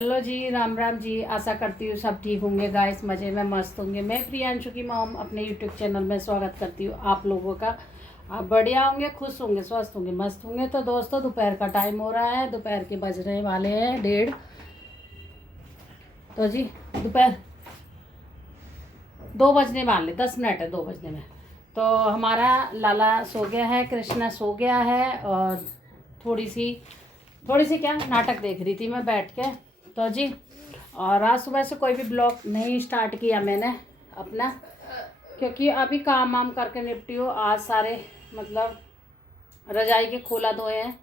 Hello जी, राम राम जी। आशा करती हूँ सब ठीक होंगे गाइस, मज़े में मस्त होंगे। मैं प्रियांशु की मॉम अपने यूट्यूब चैनल में स्वागत करती हूँ आप लोगों का। आप बढ़िया होंगे, खुश होंगे, स्वस्थ होंगे, मस्त होंगे। तो दोस्तों, दोपहर का टाइम हो रहा है, दोपहर के बजने वाले हैं 1:30। तो जी दोपहर 2 बजने वाले, 10 मिनट है 2 बजने में। तो हमारा लाला सो गया है, कृष्णा सो गया है। और थोड़ी सी क्या नाटक देख रही थी मैं बैठ के। तो जी, और आज सुबह से कोई भी ब्लॉग नहीं स्टार्ट किया मैंने अपना, क्योंकि अभी काम वाम करके निपटी हूँ। आज सारे मतलब रजाई के खोला धोए हैं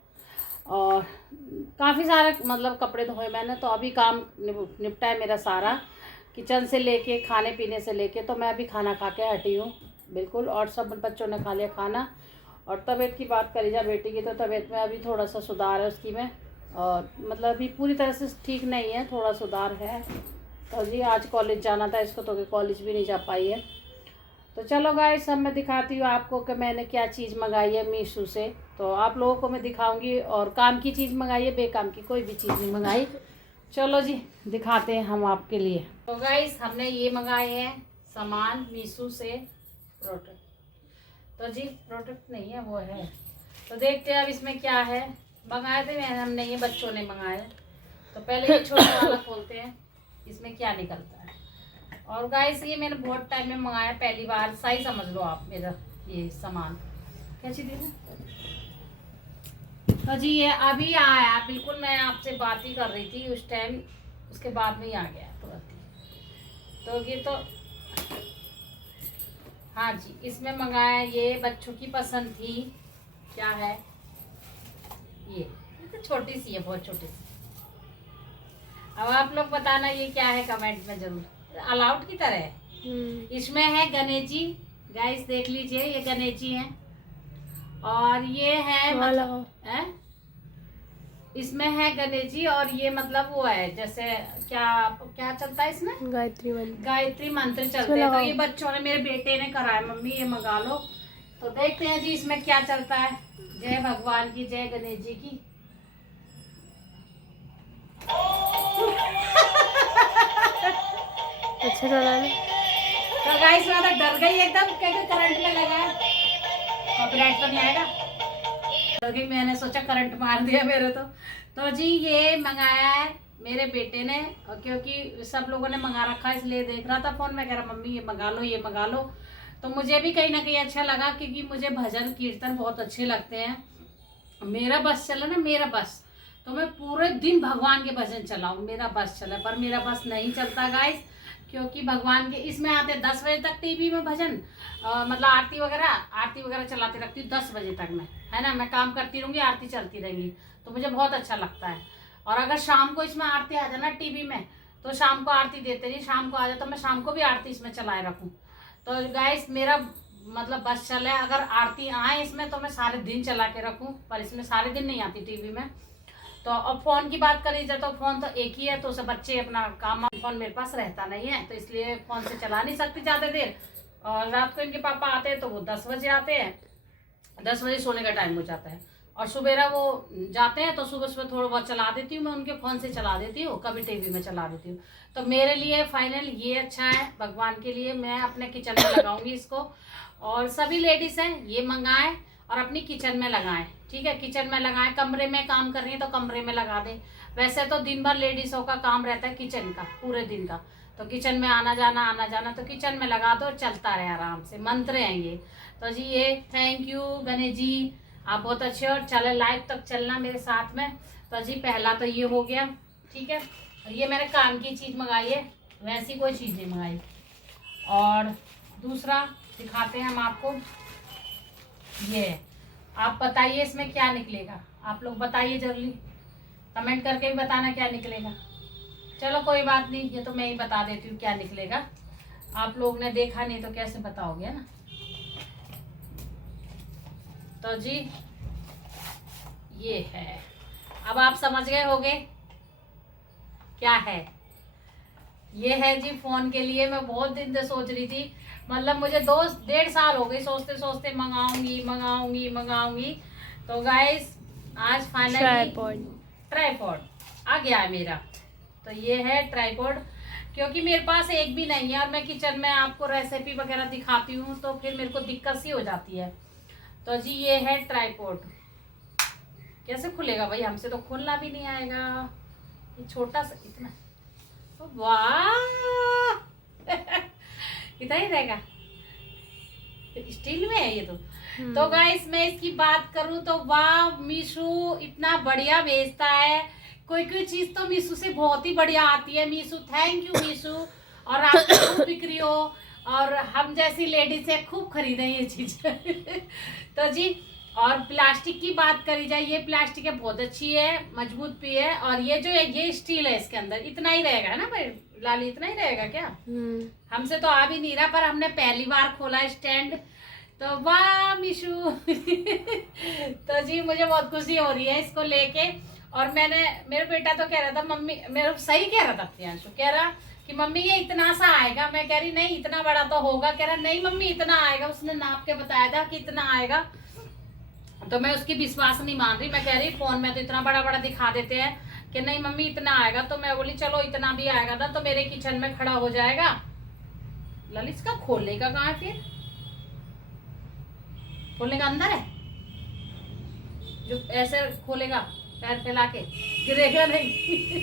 और काफ़ी सारे मतलब कपड़े धोए मैंने। तो अभी काम निपटा है मेरा सारा, किचन से लेके खाने पीने से लेके। तो मैं अभी खाना खा के हटी हूँ बिल्कुल, और सब बच्चों ने खा लिया खाना। और तबीयत की बात करी जाए बेटी की, तो तबीयत में अभी थोड़ा सा सुधार है उसकी में। और मतलब अभी पूरी तरह से ठीक नहीं है, थोड़ा सुधार है। तो जी आज कॉलेज जाना था इसको, तो कॉलेज भी नहीं जा पाई है। तो चलो गाइस, सब मैं दिखाती हूँ आपको कि मैंने क्या चीज़ मंगाई है मीशो से। तो आप लोगों को मैं दिखाऊंगी, और काम की चीज़ मंगाई है, बेकाम की कोई भी चीज़ नहीं मंगाई। चलो जी दिखाते हैं हम आपके लिए। तो गाइस, हमने ये मंगाए हैं सामान मीशो से, प्रोडक्ट। तो जी प्रोडक्ट नहीं है, वो है। तो देखते हैं अब इसमें क्या है। मंगाए थे मैंने, हमने ये बच्चों ने मंगाए। तो पहले ये छोटा वाला खोलते हैं, इसमें क्या निकलता है। और गाइस, ये मैंने बहुत टाइम में मंगाया, पहली बार। सही समझ लो आप मेरा ये सामान। कैसी दी ना। तो जी ये अभी आया, बिल्कुल मैं आपसे बात ही कर रही थी उस टाइम, उसके बाद में ही आ गया तुरंत ही। तो ये तो हाँ जी, इसमें मंगाया, ये बच्चों की पसंद थी। क्या है ये तो छोटी सी है, बहुत छोटी सी। अब आप लोग बताना ये क्या है कमेंट में जरूर। अलाउट की तरह है। इसमें है गणेश जी। गाइस देख लीजिए, ये गणेश जी हैं। और ये है मतलब है, इसमें है गणेश जी। और ये मतलब वो है जैसे क्या क्या चलता है इसमें, गायत्री मंत्र चलते हैं। तो ये बच्चों ने, मेरे बेटे ने कराया, मम्मी ये मंगा लो। तो देखते हैं जी इसमें क्या चलता है। जय भगवान की, जय गणेश जी की। अच्छा चला ना। तो गाइस मैं तो डर गई एकदम, क्योंकि करंट में लगा है। कॉपीराइट तो नहीं आएगा। डर गई, मैंने सोचा करंट मार दिया मेरे। तो जी ये मंगाया है मेरे बेटे ने, क्योंकि सब लोगों ने मंगा रखा है, इसलिए देख रहा था फोन में, कह रहा मम्मी ये मंगा लो, ये मंगा लो। तो मुझे भी कहीं ना कहीं अच्छा लगा, क्योंकि मुझे भजन कीर्तन बहुत अच्छे लगते हैं। मेरा बस चला ना, मेरा बस, तो मैं पूरे दिन भगवान के भजन चलाऊं, मेरा बस चला। पर मेरा बस नहीं चलता गाइस, क्योंकि भगवान के इसमें आते 10 बजे तक टीवी में भजन, मतलब आरती वगैरह चलाती रखती हूँ 10 बजे तक मैं, है ना। मैं काम करती रहूँगी, आरती चलती रहेंगी, तो मुझे बहुत अच्छा लगता है। और अगर शाम को इसमें आरती आ जाए ना टीवी में, तो शाम को आरती देते नहीं, शाम को आ जाए तो मैं शाम को भी आरती इसमें चलाए रखूँ। तो गाइस मेरा मतलब बस चले, अगर आरती आए इसमें तो मैं सारे दिन चला के रखूँ, पर इसमें सारे दिन नहीं आती टीवी में। तो अब फोन की बात करी जाए तो फोन तो एक ही है, तो सब बच्चे अपना काम, फोन मेरे पास रहता नहीं है, तो इसलिए फोन से चला नहीं सकती ज़्यादा देर। और रात को इनके पापा आते हैं तो वो 10 बजे आते हैं, 10 बजे सोने का टाइम हो जाता है। और सुबेरा वो जाते हैं, तो सुबह सुबह थोड़ा बहुत चला देती हूँ मैं, उनके फ़ोन से चला देती हूँ, कभी टीवी में चला देती हूँ। तो मेरे लिए फाइनल ये अच्छा है, भगवान के लिए मैं अपने किचन में लगाऊंगी इसको। और सभी लेडीज़ हैं ये मंगाएं और अपनी किचन में लगाएं, ठीक है। किचन में लगाएं, कमरे में काम कर रही है तो कमरे में लगा दें। वैसे तो दिन भर लेडीज़ों का काम रहता है किचन का, पूरे दिन का। तो किचन में आना जाना, तो किचन में लगा दो, चलता रहे आराम से। मंत्र हैं ये। तो जी ये थैंक यू गणेश जी, आप बहुत अच्छे हो। और चले लाइव तक चलना मेरे साथ में। तो जी पहला तो ये हो गया, ठीक है। और ये मैंने काम की चीज़ मंगाई है, वैसी कोई चीज़ नहीं मंगाई। और दूसरा दिखाते हैं हम आपको, ये आप बताइए इसमें क्या निकलेगा। आप लोग बताइए जल्दी, कमेंट करके भी बताना क्या निकलेगा। चलो कोई बात नहीं, ये तो मैं ही बता देती हूँ क्या निकलेगा। आप लोग ने देखा नहीं तो कैसे बताओगे ना। तो जी ये है, अब आप समझ गए होंगे क्या है। ये है जी फोन के लिए। मैं बहुत दिन से सोच रही थी, मतलब मुझे 2-1.5 साल हो गए सोचते सोचते, मंगाऊंगी। तो गाइस आज फाइनली ट्राइपॉड आ गया है मेरा। तो ये है ट्राइपॉड, क्योंकि मेरे पास एक भी नहीं है और मैं किचन में आपको रेसिपी वगैरह दिखाती हूँ तो फिर मेरे को दिक्कत सी हो जाती है। तो जी ये है ट्राइपॉड। कैसे खुलेगा भाई, हमसे तो खोलना भी नहीं आएगा। ये छोटा सा इतना, वाह इतना ही रहेगा, स्टील में है ये तो गाइस मैं इसकी बात करूं तो वाह, मीशू इतना बढ़िया बेचता है। कोई कोई चीज तो मीशू से बहुत ही बढ़िया आती है। मीशू, थैंक यू मीशू। और आपकी खूब बिक्री हो और हम जैसी लेडीज से खूब खरीदें ये चीज तो जी, और प्लास्टिक की बात करी जाए, ये प्लास्टिक है, बहुत अच्छी है, मजबूत भी है। और ये जो है ये स्टील है, इसके अंदर इतना ही रहेगा ना भाई लाली, इतना ही रहेगा क्या? हमसे तो आ भी नहीं रहा, पर हमने पहली बार खोला स्टैंड, तो वाह मीशू तो जी मुझे बहुत खुशी हो रही है इसको लेके। और मेरा बेटा तो कह रहा था मम्मी, मेरा सही कह रहा था प्रियांशु, कह रहा कि मम्मी ये इतना सा आएगा। मैं कह रही नहीं इतना बड़ा तो होगा। कह रहा नहीं मम्मी इतना आएगा, उसने नाप के बताया था कि इतना आएगा। तो मैं उसकी विश्वास नहीं मान रही, मैं कह रही फोन में तो इतना बड़ा बड़ा दिखा देते हैं कि नहीं मम्मी इतना आएगा। तो मैं बोली चलो इतना भी आएगा ना तो मेरे किचन में खड़ा हो जाएगा। ललित का खोलने का कहाँ है फिर? खोलने का अंदर है जो ऐसे खोलेगा, पैर फैला के, गिरेगा नहीं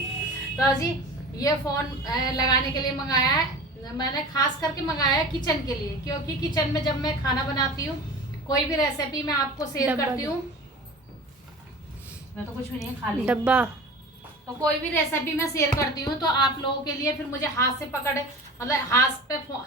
तो जी ये फोन लगाने के लिए मंगाया है मैंने, खास करके मंगाया है किचन के लिए, क्योंकि किचन में जब मैं खाना बनाती हूँ, कोई भी रेसिपी मैं आपको शेयर करती हूँ, मैं तो कुछ भी नहीं खाली डब्बा, तो कोई भी रेसिपी मैं शेयर करती हूँ तो आप लोगों के लिए फिर मुझे हाथ से पकड़े, मतलब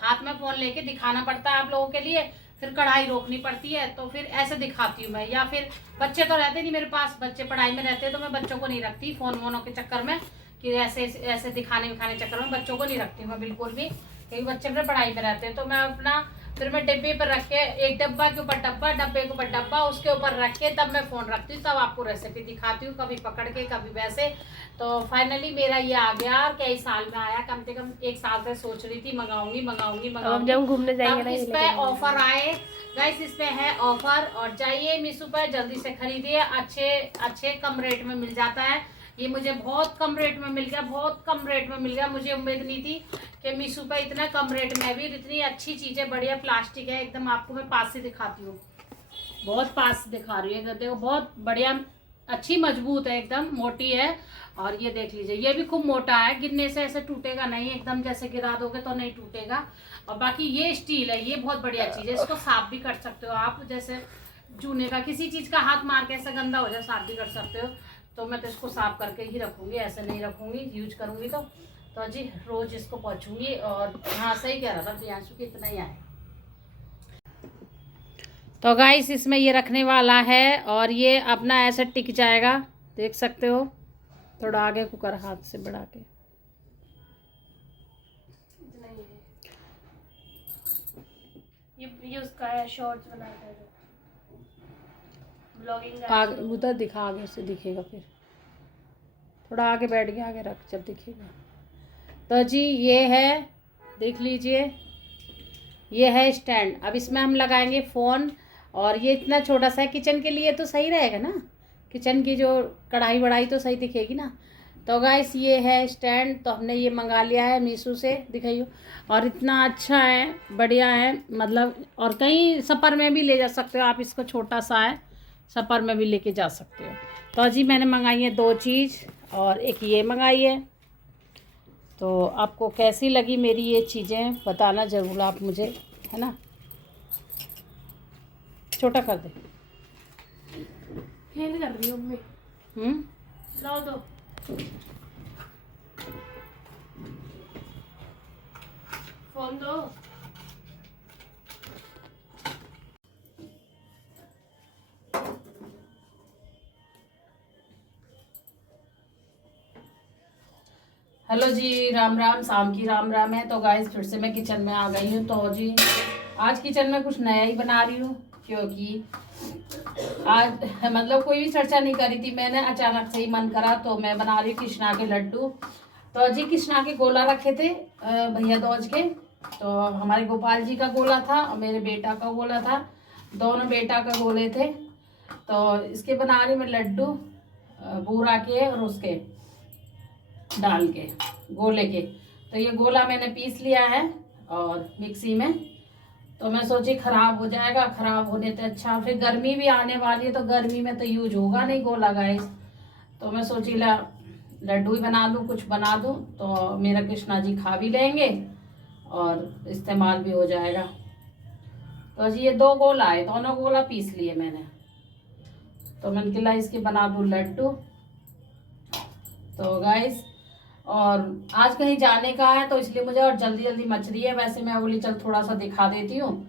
हाथ में फोन लेके दिखाना पड़ता है आप लोगों के लिए, फिर कढ़ाई रोकनी पड़ती है, तो फिर ऐसे दिखाती हूँ मैं। या फिर बच्चे तो रहते नहीं मेरे पास, बच्चे पढ़ाई में रहते हैं तो मैं बच्चों को नहीं रखती फोन वोनों के चक्कर में, कि ऐसे ऐसे दिखाने चक्कर में बच्चों को नहीं रखती मैं बिल्कुल भी, क्योंकि बच्चे अपने पढ़ाई में रहते हैं। तो मैं अपना फिर मैं डिब्बे पर रख के, एक डब्बा के ऊपर डब्बा, डब्बे के ऊपर डब्बा, उसके ऊपर रख के तब मैं फोन रखती हूँ, तब आपको रेसिपी दिखाती हूँ, कभी पकड़ के कभी वैसे। तो फाइनली मेरा ये आ गया, कई साल में आया, कम से कम 1 साल से सोच रही थी मंगाऊंगी मंगाऊंगी मंगाऊंगी, जब घूमने जाएंगे ना इस पे ऑफर आए गाइस, इस पे है ऑफर, और जाइए मीशो पर जल्दी से खरीदिए, अच्छे कम रेट में मिल जाता है। ये मुझे बहुत कम रेट में मिल गया, बहुत कम रेट में मिल गया, मुझे उम्मीद नहीं थी कि मीशो पे इतना कम रेट में भी इतनी अच्छी चीज़ें, बढ़िया प्लास्टिक है एकदम, आपको मैं पास से दिखाती हूँ, बहुत पास से दिखा रही हूँ, देखो बहुत बढ़िया, अच्छी मजबूत है, एकदम मोटी है। और ये देख लीजिए ये भी खूब मोटा है, गिरने से ऐसे टूटेगा नहीं, एकदम जैसे गिरा दोगे तो नहीं टूटेगा। और बाकी ये स्टील है, ये बहुत बढ़िया चीज़ है, इसको साफ भी कर सकते हो आप, जैसे चूने का किसी चीज़ का हाथ मार के ऐसा गंदा हो जाए साफ भी कर सकते हो। तो मैं तो इसको साफ करके ही रखूँगी, ऐसे नहीं रखूँगी, यूज करूँगी तो जी रोज़ इसको पोंछूंगी। और हाँ सही कह रहा था प्रियांशु की इतना ही आए। तो गाइस इसमें ये रखने वाला है और ये अपना ऐसे टिक जाएगा, देख सकते हो, थोड़ा आगे कुकर हाथ से बढ़ा के, ये उसका है, शॉर्ट्स बनाता है ब्लॉगिंग आगे उधर दिखा, आगे से दिखेगा, फिर थोड़ा आगे बैठ गया, आगे रख जब दिखेगा। तो जी ये है, देख लीजिए ये है स्टैंड। अब इसमें हम लगाएंगे फ़ोन, और ये इतना छोटा सा है, किचन के लिए तो सही रहेगा ना, किचन की जो कढ़ाई वढ़ाई तो सही दिखेगी ना। तो गाइस ये है स्टैंड, तो हमने ये मंगा लिया है मीशो से, दिखाइए, और इतना अच्छा है, बढ़िया है, मतलब और कहीं सफ़र में भी ले जा सकते हो आप इसको, छोटा सा है, सफ़र में भी लेके जा सकते हो। तो जी मैंने मंगाई है 2 चीज़, और एक ये मंगाई है। तो आपको कैसी लगी मेरी ये चीज़ें बताना ज़रूर आप मुझे, है ना। छोटा कर दे, फेल कर रही हूँ मम्मी, लाओ दो, फोन दो। हेलो जी, राम राम, शाम की राम राम है। तो गाइस फिर से मैं किचन में आ गई हूँ। तो जी आज किचन में कुछ नया ही बना रही हूँ, क्योंकि आज मतलब कोई भी चर्चा नहीं करी थी मैंने, अचानक से ही मन करा तो मैं बना रही हूँ कृष्णा के लड्डू। तो जी कृष्णा के गोला रखे थे भैया दोज के, तो हमारे गोपाल जी का गोला था और मेरे बेटा का गोला था, दोनों बेटा का गोले थे। तो इसके बना रही मैं लड्डू बूरा के और उसके, डाल के गोले के। तो ये गोला मैंने पीस लिया है और मिक्सी में। तो मैं सोची खराब हो जाएगा, खराब होने से अच्छा, फिर गर्मी भी आने वाली है तो गर्मी में तो यूज होगा नहीं गोला गाइस। तो मैं सोची लड्डू ही बना दूँ, कुछ बना दूँ तो मेरा कृष्णा जी खा भी लेंगे और इस्तेमाल भी हो जाएगा। तो जी ये 2 गोला है, दोनों गोला पीस लिए मैंने। तो मैंने कहा इसके बना दूँ लड्डू। तो गाइस और आज कहीं जाने का है तो इसलिए मुझे और जल्दी जल्दी मच रही है। वैसे मैं बोली चल थोड़ा सा दिखा देती हूँ,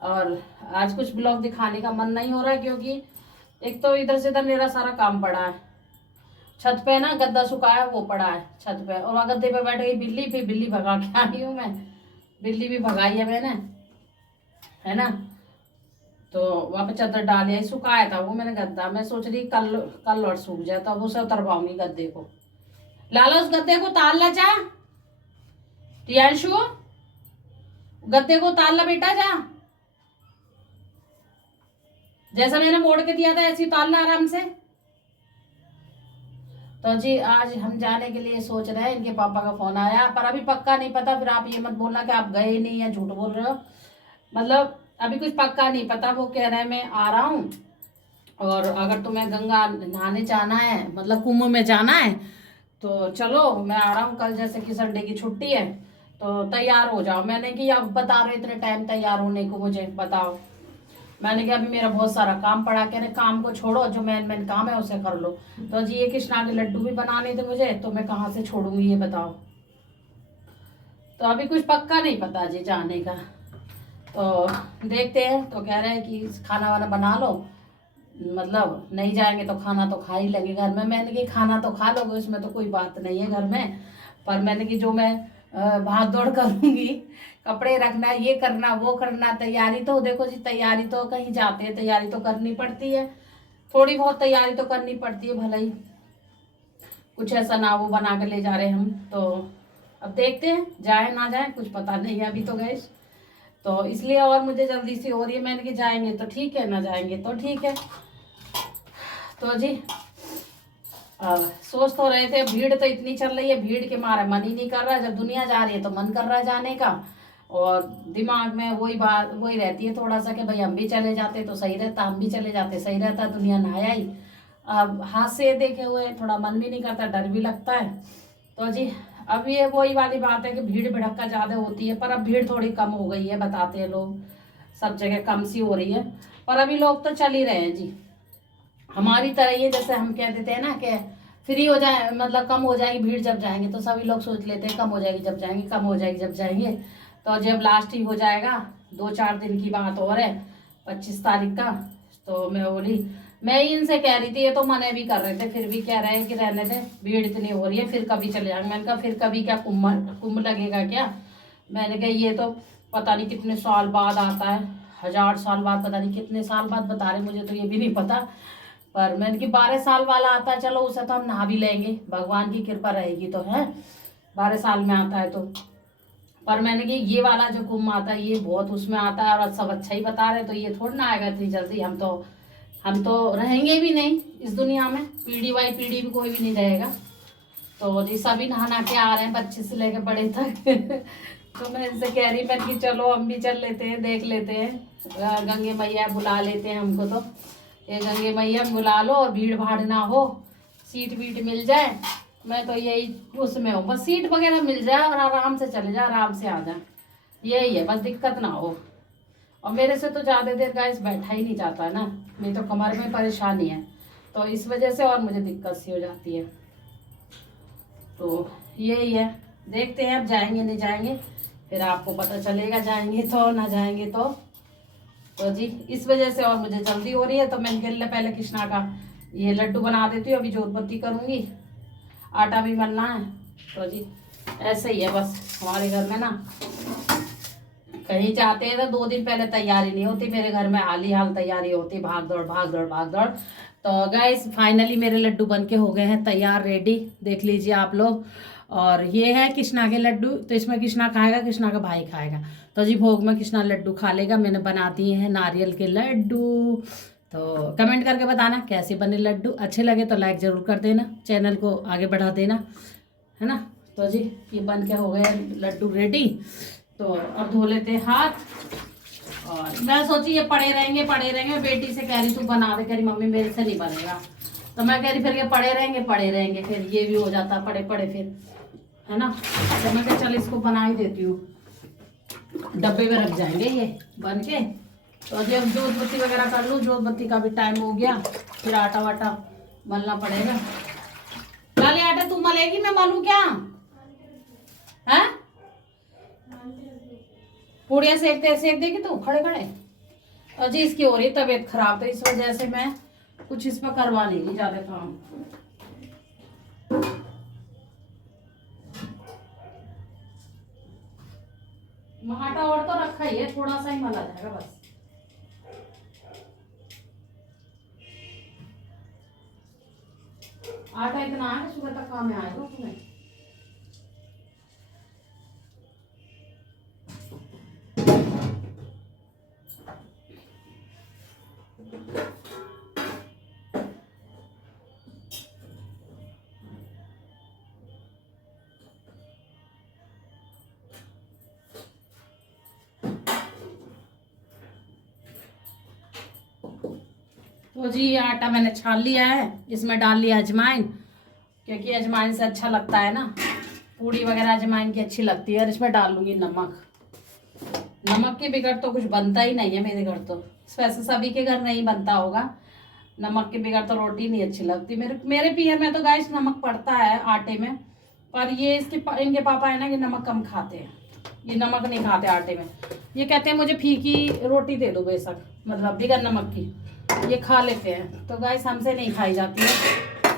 और आज कुछ ब्लॉग दिखाने का मन नहीं हो रहा है क्योंकि एक तो इधर से इधर मेरा सारा काम पड़ा है। छत पे ना गद्दा सुखाया वो पड़ा है छत पे, और वहाँ गद्दे पे बैठ गई बिल्ली, फिर बिल्ली भगा के आई हूँ मैं। बिल्ली भी भगाई है मैंने, है ना। तो वहाँ पे चादर डाली है, सुखाया था वो मैंने गद्दा। मैं सोच रही कल कल और सूख जाए तो अब उसे उतरवाऊंगी गद्दे को। लाला उस गद्दे को ताल ला जा, टियांशु गद्दे को ताल ला बेटा जा। जैसा मैंने मोड़ के दिया था ऐसे ही तालना आराम से। तो जी आज हम जाने के लिए सोच रहे हैं। इनके पापा का फोन आया पर अभी पक्का नहीं पता, फिर आप ये मत बोलना कि आप गए नहीं या झूठ बोल रहे हो। मतलब अभी कुछ पक्का नहीं पता। वो कह रहे हैं मैं आ रहा हूँ और अगर तुम्हें गंगा नहाने जाना है, मतलब कुंभ में जाना है तो चलो, मैं आ रहा हूँ कल, जैसे कि संडे की छुट्टी है तो तैयार हो जाओ। मैंने कि अब बता रहे इतने टाइम तैयार होने को, मुझे बताओ। मैंने कहा अभी मेरा बहुत सारा काम पड़ा। कह रहे काम को छोड़ो, जो मेन काम है उसे कर लो। तो जी ये कृष्णा के लड्डू भी बनाने थे मुझे, तो मैं कहाँ से छोड़ूंगी ये बताओ। तो अभी कुछ पक्का नहीं पता जी जाने का, तो देखते हैं। तो कह रहे हैं कि खाना वाना बना लो, मतलब नहीं जाएंगे तो खाना तो खा ही लेंगे घर में। मैंने कि खाना तो खा लोगे, उसमें तो कोई बात नहीं है घर में, पर मैंने कि जो मैं भाग दौड़ करूंगी, कपड़े रखना, ये करना वो करना, तैयारी तो देखो जी, तैयारी तो कहीं जाते हैं तैयारी तो करनी पड़ती है, थोड़ी बहुत तैयारी तो करनी पड़ती है, भले ही कुछ ऐसा ना वो बना के ले जा रहे हम। तो अब देखते हैं जाए ना जाए, कुछ पता नहीं है अभी तो गैस। तो इसलिए और मुझे जल्दी सी हो रही है। मैंने कि जाएंगे तो ठीक है, ना जाएंगे तो ठीक है। तो जी सोच तो रहे थे, भीड़ तो इतनी चल रही है, भीड़ के मारे मन ही नहीं कर रहा। जब दुनिया जा रही है तो मन कर रहा है जाने का, और दिमाग में वही बात वही रहती है थोड़ा सा कि भाई हम भी चले जाते तो सही रहता, हम भी चले जाते सही रहता, दुनिया नहाया ही। अब हाथ से देखे हुए थोड़ा मन भी नहीं करता, डर भी लगता है। तो जी अब ये वही वाली बात है कि भीड़ भड़क्का ज़्यादा होती है, पर अब भीड़ थोड़ी कम हो गई है, बताते हैं लोग, सब जगह कम सी हो रही है। पर अभी लोग तो चल ही रहे हैं जी, हमारी तरह ही है। जैसे हम कह देते हैं ना कि फ्री हो जाए, मतलब कम हो जाएगी भीड़ जब जाएंगे, तो सभी लोग सोच लेते हैं कम हो जाएगी जब जाएंगे, कम हो जाएगी जब जाएंगे। तो जब लास्ट ही हो जाएगा, 2-4 दिन की बात और है, 25 तारीख का। तो मैं बोली, मैं ही इनसे कह रही थी, ये तो मना भी कर रहे थे, फिर भी कह रहे हैं कि रहने दे, भीड़ इतनी हो रही है, फिर कभी चले जाएंगे। मैंने कहा फिर कभी क्या कुंभ लगेगा क्या। मैंने कहा ये तो पता नहीं कितने साल बाद आता है, 1000 साल बाद, पता नहीं कितने साल बाद बता रहे, मुझे तो ये भी नहीं पता। पर मैंने कि 12 साल वाला आता है, चलो उसे तो हम नहा भी लेंगे, भगवान की कृपा रहेगी तो, है 12 साल में आता है तो। पर मैंने कि ये वाला जो कुंभ आता है ये बहुत उसमें आता है, और सब अच्छा ही बता रहे, तो ये थोड़ा ना आएगा इतनी जल्दी। हम तो रहेंगे भी नहीं इस दुनिया में, पीढ़ी बाई पीढ़ी भी कोई भी नहीं रहेगा। तो जी सभी नहा के आ रहे हैं, बच्चे से लेकर बड़े तक। तो मैं इनसे कह रही, मैं कि चलो हम भी चल लेते हैं, देख लेते हैं, गंगे मैया बुला लेते हैं हमको। तो ये गंगे मैया बुला लो और भीड़ भाड़ ना हो, सीट वीट मिल जाए। मैं तो यही उसमें हूँ, बस सीट वगैरह मिल जाए और आराम से चले जाए, आराम से आ जाए, यही है बस, दिक्कत ना हो। और मेरे से तो ज़्यादा देर गाइस बैठा ही नहीं जाता है ना, मेरी तो कमर में परेशानी है, तो इस वजह से और मुझे दिक्कत सी हो जाती है। तो यही है, देखते हैं अब जाएंगे नहीं जाएंगे, फिर आपको पता चलेगा, जाएंगे तो ना जाएंगे तो जी इस वजह से और मुझे जल्दी हो रही है। तो मैंने पहले कृष्णा का ये लड्डू बना देती हूँ, अभी जोत बत्ती करूँगी, आटा भी मलना है। तो जी ऐसे ही है बस, हमारे घर में ना कहीं जाते हैं तो 2 दिन पहले तैयारी नहीं होती, मेरे घर में हाल ही हाल तैयारी होती, भाग दौड़ भाग दौड़ भाग दौड़। तो गाइस फाइनली मेरे लड्डू बन के हो गए हैं तैयार, रेडी, देख लीजिए आप लोग। और ये है कृष्णा के लड्डू, तो इसमें कृष्णा खाएगा, कृष्णा का भाई खाएगा। तो जी भोग में कृष्णा लड्डू खा लेगा। मैंने बना दिए हैं नारियल के लड्डू। तो कमेंट करके बताना कैसे बने लड्डू, अच्छे लगे तो लाइक ज़रूर कर देना, चैनल को आगे बढ़ा देना, है ना। तो जी ये बन के हो गए लड्डू रेडी। तो अब धो लेते हाथ। और मैं सोची ये पड़े रहेंगे। बेटी से कह रही तू बना दे, कह रही मम्मी मेरे से नहीं बनेगा। तो मैं कह रही फिर ये पड़े रहेंगे फिर ये भी हो जाता पड़े फिर, है ना। तो मैं कह चल इसको बना ही देती हूँ, डब्बे में रख जाएंगे ये बन के। तो जब जोत बत्ती वगैरह कर लूँ, जोत बत्ती का भी टाइम हो गया, फिर आटा वाटा मलना पड़ेगा। लाले आटा तू मलेगी मैं मलूं क्या है? पूड़ियाँ सेक देगी तू खड़े। और जी इसकी हो रही तबीयत खराब, तो इस वजह से मैं कुछ इस पर करवा नहीं रही ज्यादा काम। आटा और तो रखा ही है, थोड़ा सा ही मला जाएगा बस। आटा इतना है कि सुबह तक काम में आएगा तुम्हें। तो जी ये आटा मैंने छान लिया है, इसमें डाल लिया अजवाइन, क्योंकि अजवाइन से अच्छा लगता है ना, पूड़ी वगैरह अजवाइन की अच्छी लगती है। और इसमें डाल लूँगी नमक। नमक के बगैर तो कुछ बनता ही नहीं है मेरे घर, तो वैसे सभी के घर नहीं बनता होगा। नमक के बगैर तो रोटी नहीं अच्छी लगती। मेरे पियर में तो गाइस नमक पड़ता है आटे में, पर ये इनके पापा है ना, ये नमक कम खाते हैं, ये नमक नहीं खाते आटे में। ये कहते हैं मुझे फीकी रोटी दे दो बेशक, मतलब बिगर नमक की, ये खा लेते हैं। तो गाइस हमसे नहीं खाई जाती है।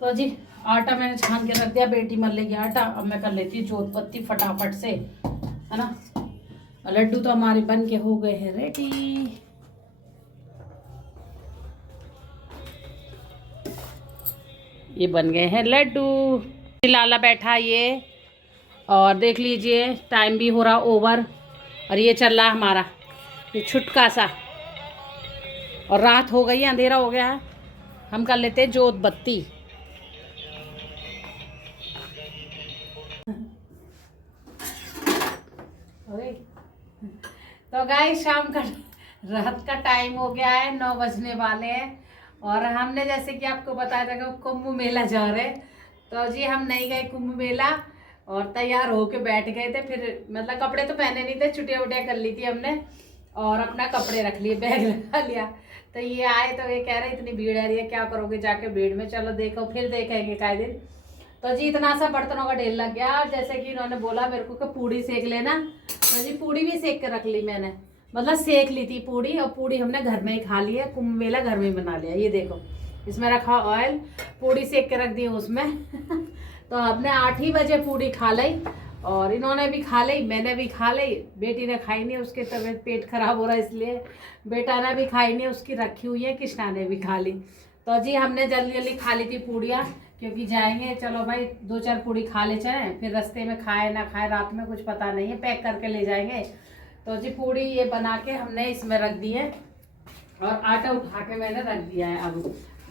तो जी आटा मैंने छान के रख दिया, बेटी मल लेगी आटा। अब मैं कर लेती हूँ जोत बत्ती फटाफट से, है ना। लड्डू तो हमारे बन के हो गए हैं रेडी। ये बन गए हैं लड्डू। लाला बैठा ये, और देख लीजिए टाइम भी हो रहा ओवर, और ये चल रहा हमारा ये छुटका सा, और रात हो गई है, अंधेरा हो गया है। हम कर लेते हैं जोत बत्ती। तो गाइस शाम का रात का टाइम हो गया है, 9 बजने वाले हैं। और हमने जैसे कि आपको बताया था कि कुंभ मेला जा रहे, तो जी हम नहीं गए कुंभ मेला, और तैयार होके बैठ गए थे। फिर मतलब कपड़े तो पहने नहीं थे, छुट्टियाँ वुटियाँ कर ली थी हमने, और अपना कपड़े रख लिए, बैग लगा लिया। तो ये आए तो ये कह रहे इतनी भीड़ है रही है, क्या करोगे जाके भीड़ में, चलो देखो फिर देखेंगे काय दिन। तो जी इतना सा बर्तनों का ढेर लग गया। जैसे कि इन्होंने बोला मेरे को कि पूड़ी सेक लेना, तो जी पूड़ी भी सेक के रख ली मैंने, मतलब सेक ली थी पूड़ी। और पूड़ी हमने घर में ही खा ली है, कुंभ मेला घर में ही बना लिया। ये देखो इसमें रखा ऑयल, पूड़ी सेक के रख दी उसमें। तो हमने 8 ही बजे पूड़ी खा ली, और इन्होंने भी खा ली, मैंने भी खा ली। बेटी ने खाई नहीं, उसके तबीयत पेट खराब हो रहा है इसलिए। बेटा ने भी खाई नहीं, उसकी रखी हुई है। कृष्णा ने भी खा ली। तो जी हमने जल्दी जल्दी खा ली थी पूड़ियाँ, क्योंकि जाएंगे, चलो भाई 2-4 पूड़ी खा ले जाए, फिर रास्ते में खाए ना खाए रात में कुछ पता नहीं है, पैक करके ले जाएंगे। तो जी पूड़ी ये बना के हमने इसमें रख दी है, और आटा उठा के मैंने रख दिया है।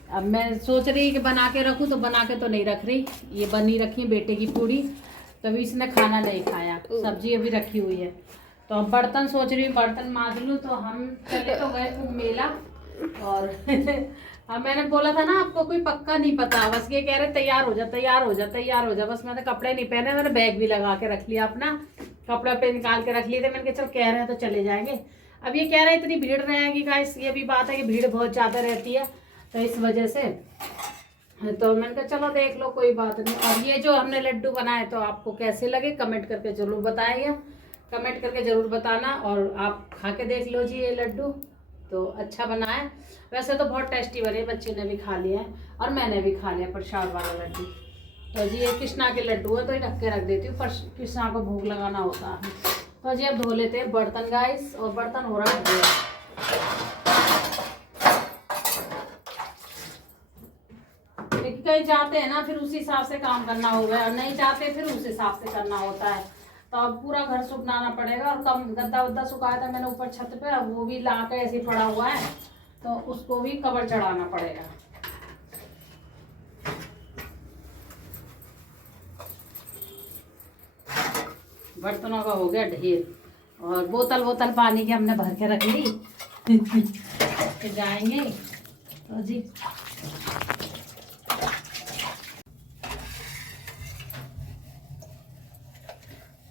अब मैं सोच रही कि बना के रखूँ, तो बना के तो नहीं रख रही, ये बनी रखी है बेटे की पूड़ी, तभी इसने खाना नहीं खाया, सब्जी अभी रखी हुई है। तो अब बर्तन सोच रही हूँ बर्तन मांज लूँ। तो हम चले तो गए कुंभ मेला, और अब मैंने बोला था ना आपको, कोई पक्का नहीं पता, बस ये कह रहे तैयार हो जा। बस मैंने कपड़े नहीं पहने, मैंने बैग भी लगा के रख लिया अपना, कपड़े पे निकाल के रख लिए थे। मैंने कहा चलो कह रहे हैं तो चले जाएंगे। अब ये कह रहे हैं इतनी भीड़ रहेगी गाइस, ये भी बात है कि भीड़ बहुत ज़्यादा रहती है, तो इस वजह से। तो मैंने कहा चलो देख लो, कोई बात नहीं। और ये जो हमने लड्डू बनाए तो आपको कैसे लगे कमेंट करके ज़रूर बताइए, कमेंट करके ज़रूर बताना। और आप खा के देख लो जी, ये लड्डू तो अच्छा बना है, वैसे तो बहुत टेस्टी बने, बच्चे ने भी खा लिया है और मैंने भी खा लिया प्रसाद वाला लड्डू। तो जी ये कृष्णा के लड्डू है, तो ये ढक के रख देती हूँ, पर कृष्णा को भोग लगाना होता है। तो जी अब धो लेते हैं बर्तन गाइस, और बर्तन हो रहा है कहीं जाते हैं ना, फिर उसी हिसाब से काम करना होगा, और नहीं जाते फिर उस हिसाब से करना होता है। तो अब पूरा घर सुखाना पड़ेगा, और कम गद्दा वद्दा सुखाया था मैंने ऊपर छत पे, अब वो भी ला के ऐसे पड़ा हुआ है, तो उसको भी कवर चढ़ाना पड़ेगा। बर्तनों का हो गया ढेर। और बोतल बोतल पानी की हमने भर के रख ली। फिर जाएंगे तो जी।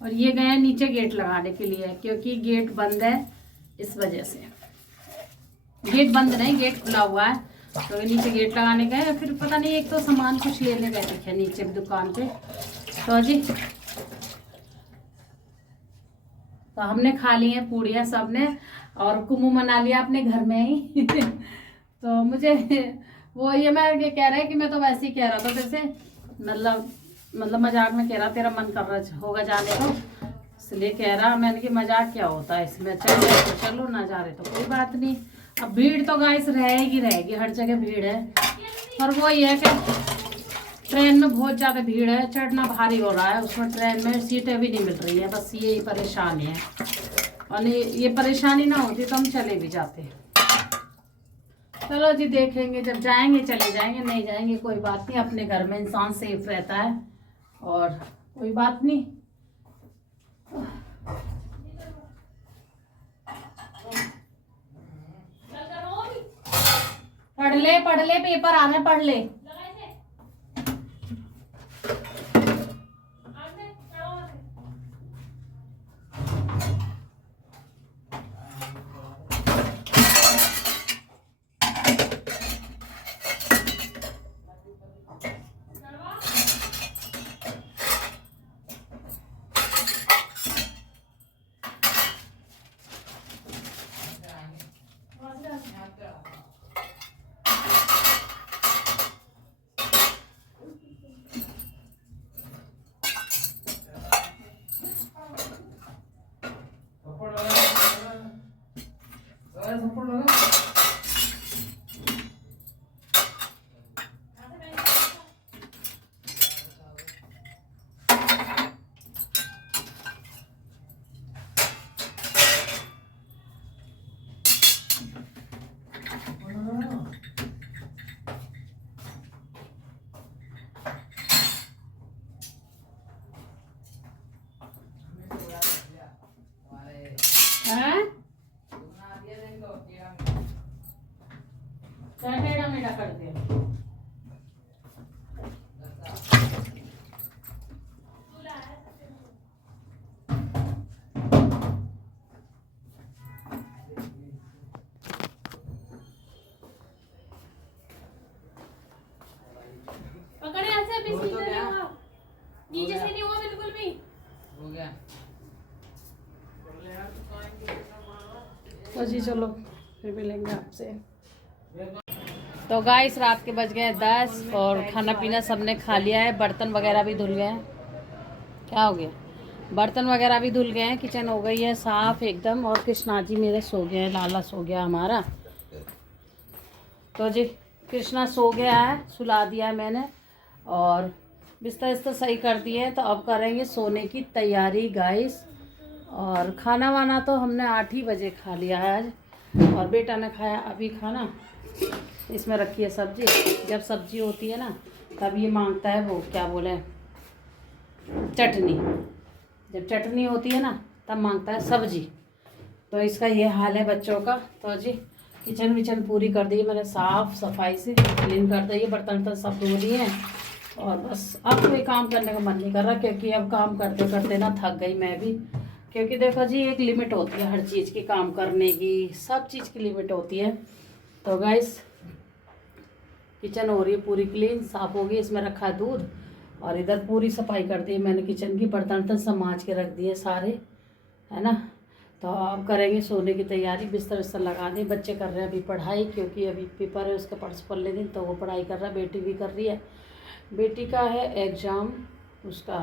और ये गए नीचे गेट लगाने के लिए, क्योंकि गेट बंद है, इस वजह से। गेट बंद नहीं, गेट खुला हुआ है, तो नीचे गेट लगाने गए। फिर पता नहीं, एक तो सामान कुछ लेने गए थे नीचे दुकान पे। तो जी तो हमने खा ली है पूड़ियाँ सबने, और कुमू मना लिया अपने घर में ही। तो मुझे वो ये मैं ये कह रहा है कि मैं तो वैसे ही कह रहा था जैसे मतलब मजाक में कह रहा, तेरा मन कर रहा होगा जाने को, इसलिए कह रहा। मैंने कि मजाक क्या होता है इसमें, चल रहे तो चलो, ना जा रहे तो कोई बात नहीं। अब भीड़ तो गाइस रहेगी, हर जगह भीड़ है। और वो ये है कि ट्रेन में बहुत ज़्यादा भीड़ है, चढ़ना भारी हो रहा है उसमें। ट्रेन में सीटें भी नहीं मिल रही है, बस ये परेशानी है। और ये परेशानी ना होती तो हम चले भी जाते। चलो जी, देखेंगे, जब जाएंगे चले जाएंगे, नहीं जाएंगे कोई बात नहीं। अपने घर में इंसान सेफ रहता है, और कोई बात नहीं। पढ़ ले पेपर आ रहे, पढ़ ले। टेढ़ा मेढ़ा कर दिया। पकड़े ऐसे, अभी सीधे नहीं हुआ, नीचे से नहीं हुआ बिल्कुल भी। हो गया। तो जी चलो, फिर मिलेंगे आपसे। तो गाइस रात के बज गए 10, और खाना पीना सबने खा लिया है। बर्तन वगैरह भी धुल गए हैं। क्या हो गया? बर्तन वगैरह भी धुल गए हैं, किचन हो गई है साफ़ एकदम। और कृष्णा जी मेरे सो गए हैं, लाला सो गया हमारा। तो जी कृष्णा सो गया है, सुला दिया है मैंने, और बिस्तर सही कर दिए हैं। तो अब करेंगे सोने की तैयारी गाइस। और खाना वाना तो हमने 8 ही बजे खा लिया है आज, और बेटा ने खाया अभी खाना। इसमें रखी है सब्जी। जब सब्जी होती है ना, तब ये मांगता है वो क्या बोले, चटनी। जब चटनी होती है ना, तब मांगता है सब्जी। तो इसका ये हाल है बच्चों का। तो जी किचन विचन पूरी कर दी मैंने, साफ़ सफाई से क्लीन कर दी, बर्तन सब धो दिए हैं। और बस अब कोई काम करने का मन नहीं कर रहा, क्योंकि अब काम करते करते ना थक गई मैं भी। क्योंकि देखो जी, एक लिमिट होती है हर चीज़ की, काम करने की, सब चीज़ की लिमिट होती है। तो गाइस किचन हो रही है पूरी क्लीन, साफ़ होगी। इसमें रखा है दूध, और इधर पूरी सफाई कर दी मैंने किचन की। बर्तन सब मांज के रख दिए सारे, है ना। तो अब करेंगे सोने की तैयारी, बिस्तर विस्तर लगा दें। बच्चे कर रहे हैं अभी पढ़ाई, क्योंकि अभी पेपर है उसका परसों पढ़ने दिन, तो वो पढ़ाई कर रहा है। बेटी भी कर रही है, बेटी का है एग्ज़ाम, उसका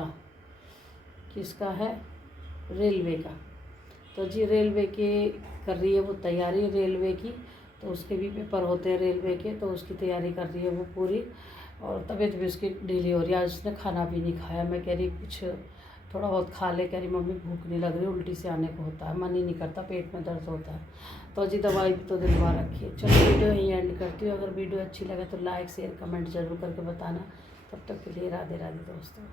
किसका है, रेलवे का। तो जी रेलवे के कर रही है वो तैयारी, रेलवे की। तो उसके भी पेपर होते हैं रेलवे के, तो उसकी तैयारी कर रही है वो पूरी। और तबीयत भी उसकी ढीली हो रही है। आज उसने खाना भी नहीं खाया। मैं कह रही कुछ थोड़ा बहुत खा ले, कह रही मम्मी भूख नहीं लग रही, उल्टी से आने को होता है, मन ही नहीं करता, पेट में दर्द होता है। तो जी दवाई भी तो दिलवा रखी है। चलो वीडियो यहीं एंड करती हूँ। अगर वीडियो अच्छी लगे तो लाइक शेयर कमेंट जरूर करके बताना। तब तक के लिए राधे राधे दोस्तों।